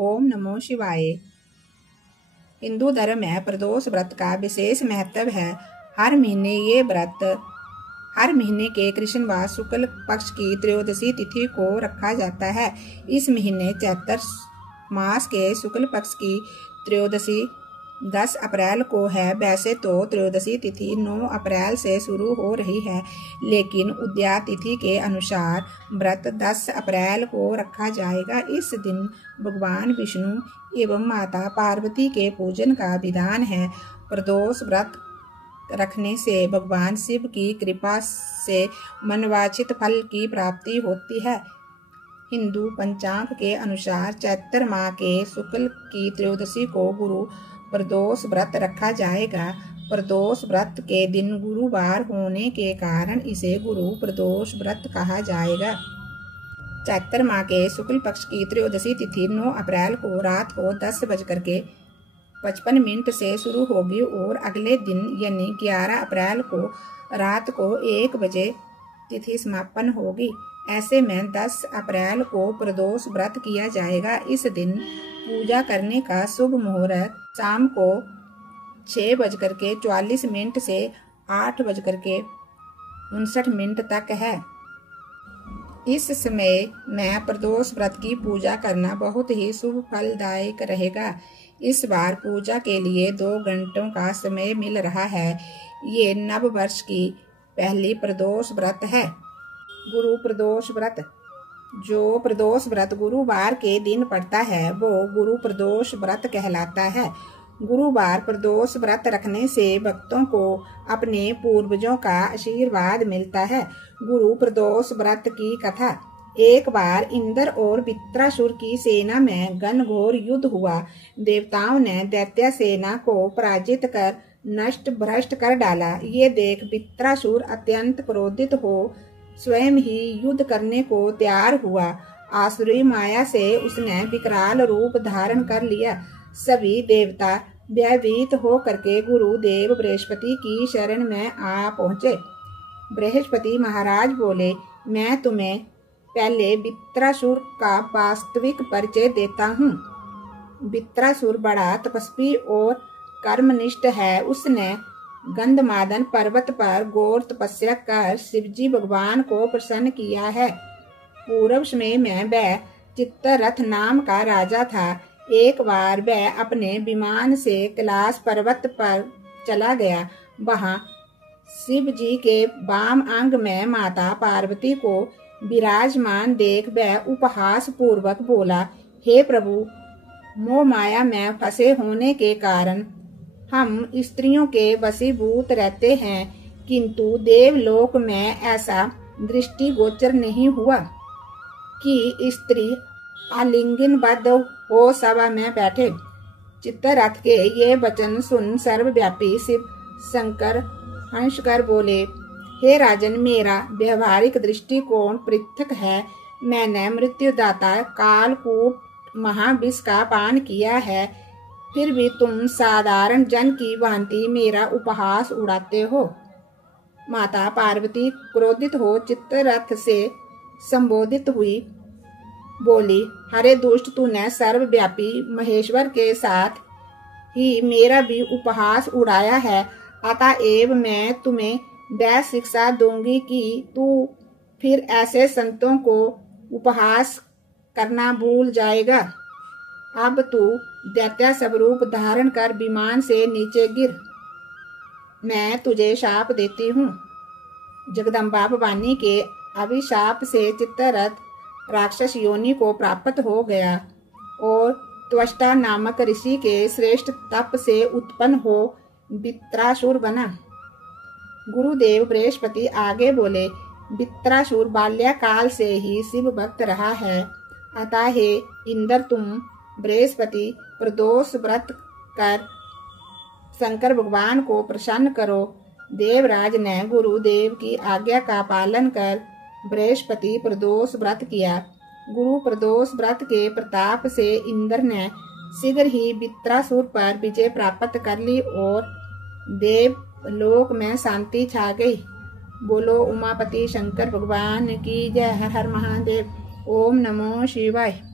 ओम नमो शिवाय। हिंदू धर्म में प्रदोष व्रत का विशेष महत्व है। हर महीने के कृष्णवास शुक्ल पक्ष की त्रयोदशी तिथि को रखा जाता है। इस महीने चैत्र मास के शुक्ल पक्ष की त्रयोदशी 10 अप्रैल को है। वैसे तो त्रयोदशी तिथि 9 अप्रैल से शुरू हो रही है, लेकिन उदया तिथि के अनुसार व्रत 10 अप्रैल को रखा जाएगा। इस दिन भगवान विष्णु एवं माता पार्वती के पूजन का विधान है। प्रदोष व्रत रखने से भगवान शिव की कृपा से मनवांछित फल की प्राप्ति होती है। हिंदू पंचांग के अनुसार चैत्र माह के शुक्ल की त्रयोदशी को गुरु प्रदोष व्रत रखा जाएगा। प्रदोष व्रत के दिन गुरुवार होने के कारण इसे गुरु प्रदोष व्रत कहा जाएगा। चैत्र माह के शुक्ल पक्ष की त्रयोदशी तिथि 9 अप्रैल को रात को 10:55 से शुरू होगी और अगले दिन यानी 11 अप्रैल को रात को 1 बजे तिथि समापन होगी। ऐसे में 10 अप्रैल को प्रदोष व्रत किया जाएगा। इस दिन पूजा करने का शुभ मुहूर्त शाम को 6:44 से 8:59 तक है। इस समय में प्रदोष व्रत की पूजा करना बहुत ही शुभ फलदायक रहेगा। इस बार पूजा के लिए 2 घंटों का समय मिल रहा है। ये नव वर्ष की पहली प्रदोष व्रत है। गुरु प्रदोष व्रत। जो प्रदोष व्रत गुरुवार के दिन पड़ता है वो गुरु प्रदोष व्रत कहलाता है। गुरुवार प्रदोष व्रत रखने से भक्तों को अपने पूर्वजों का आशीर्वाद मिलता है। गुरु प्रदोष व्रत की कथा। एक बार इंद्र और वृत्रासुर की सेना में घनघोर युद्ध हुआ। देवताओं ने दैत्य सेना को पराजित कर नष्ट भ्रष्ट कर डाला। ये देख वृत्रासुर अत्यंत क्रोधित हो स्वयं ही युद्ध करने को तैयार हुआ। आसुरी माया से उसने विकराल रूप धारण कर लिया। सभी देवता भयभीत हो करके गुरुदेव बृहस्पति की शरण में आ पहुँचे। बृहस्पति महाराज बोले, मैं तुम्हें पहले वृत्रासुर का वास्तविक परिचय देता हूँ। वृत्रासुर बड़ा तपस्वी और कर्मनिष्ठ है। उसने गंधमादन पर्वत पर घोर तपस्या कर शिवजी भगवान को प्रसन्न किया है। पूर्व समय में वह चित्तरथ नाम का राजा था। एक बार वह अपने विमान से कैलाश पर्वत पर चला गया। वहां शिव जी के वाम अंग में माता पार्वती को विराजमान देख वह उपहास पूर्वक बोला, हे प्रभु, मोह माया में फंसे होने के कारण हम स्त्रियों के वशीभूत रहते हैं, किंतु देवलोक में ऐसा दृष्टिगोचर नहीं हुआ कि स्त्री आलिंगनबद्ध हो सभा में बैठे। चित्तरथ के ये वचन सुन सर्वव्यापी शिव शंकर हंसकर बोले, हे राजन, मेरा व्यवहारिक दृष्टिकोण पृथक है। मैंने मृत्युदाता कालकूट महाविष का पान किया है, फिर भी तुम साधारण जन की भांति मेरा उपहास उड़ाते हो। माता पार्वती क्रोधित हो चित्तरथ से संबोधित हुई, बोली, हरे दुष्ट, तूने सर्वव्यापी महेश्वर के साथ ही मेरा भी उपहास उड़ाया है। अतएव मैं तुम्हें वह शिक्षा दूंगी कि तू फिर ऐसे संतों को उपहास करना भूल जाएगा। अब तू दैत्य स्वरूप धारण कर विमान से नीचे गिर। मैं तुझे शाप देती हूँ। जगदम्बा भवानी के अभिशाप से चित्तरथ राक्षस योनि को प्राप्त हो गया और त्वष्टा नामक ऋषि के श्रेष्ठ तप से उत्पन्न हो वृत्रासुर बना। गुरुदेव बृहस्पति आगे बोले, वृत्रासुर बाल्यकाल से ही शिव भक्त रहा है। अतः हे इंद्र, तुम बृहस्पति प्रदोष व्रत कर शंकर भगवान को प्रसन्न करो। देवराज ने गुरुदेव की आज्ञा का पालन कर बृहस्पति प्रदोष व्रत किया। गुरु प्रदोष व्रत के प्रताप से इंद्र ने शीघ्र ही वृत्रासुर पर विजय प्राप्त कर ली और देवलोक में शांति छा गई। बोलो उमापति शंकर भगवान की जय। हर हर महादेव। ओम नमो शिवाय।